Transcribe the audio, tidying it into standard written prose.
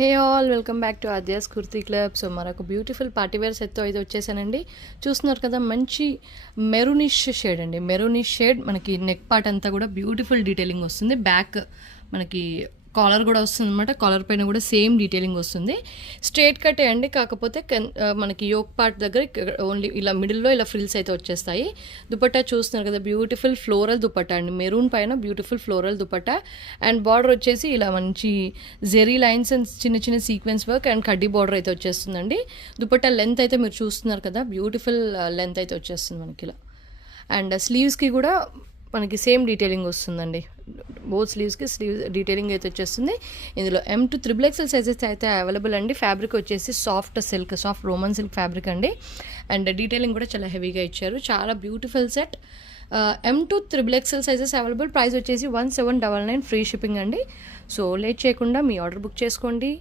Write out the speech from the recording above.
Hey all welcome back to Aadya's kurti club. So మరొక beautiful party wear సెట్తో అయితే వచ్చేసానండి. చూస్తున్నారు కదా, మంచి మెరూనిష్ షేడ్ అండి. మెరూనిష్ షేడ్ మనకి నెక్ పార్ట్ అంతా కూడా బ్యూటిఫుల్ డీటెయిలింగ్ వస్తుంది. బ్యాక్ మనకి కాలర్ కూడా వస్తుంది అనమాట. కాలర్ పైన కూడా సేమ్ డీటెయిలింగ్ వస్తుంది. స్ట్రేట్ కటే అండి, కాకపోతే మనకి యోక్ పార్ట్ దగ్గర ఓన్లీ ఇలా మిడిల్లో ఇలా ఫ్రిల్స్ అయితే వచ్చేస్తాయి. దుపట్టా చూస్తున్నారు కదా, బ్యూటిఫుల్ ఫ్లోరల్ దుపట్టా అండి. మెరూన్ పైన beautiful floral dupatta and border వచ్చేసి ఇలా మంచి జెరీ లైన్స్ అండ్ చిన్న చిన్న సీక్వెన్స్ వర్క్ అండ్ కడ్డీ బార్డర్ అయితే వచ్చేస్తుందండి. దుపట్టా లెంత్ అయితే మీరు చూస్తున్నారు కదా, బ్యూటిఫుల్ లెంత్ అయితే వచ్చేస్తుంది మనకి ఇలా. అండ్ స్లీవ్స్కి కూడా మనకి సేమ్ డీటెయిలింగ్ వస్తుందండి. బోత్ స్లీవ్స్కి డీటెయిలింగ్ అయితే వచ్చేస్తుంది. ఇందులో M2 XXL సైజెస్ అయితే అవైలబుల్ అండి. ఫ్యాబ్రిక్ వచ్చేసి సాఫ్ట్ రోమన్ సిల్క్ ఫ్యాబ్రిక్ అండి. అండ్ డీటెయిలింగ్ కూడా చాలా హెవీగా ఇచ్చారు. చాలా beautiful set. M2 XXL sizes available. Price వచ్చేసి 1799 ఫ్రీ షిప్పింగ్ అండి. సో లేట్ చేయకుండా మీ ఆర్డర్ బుక్ చేసుకోండి.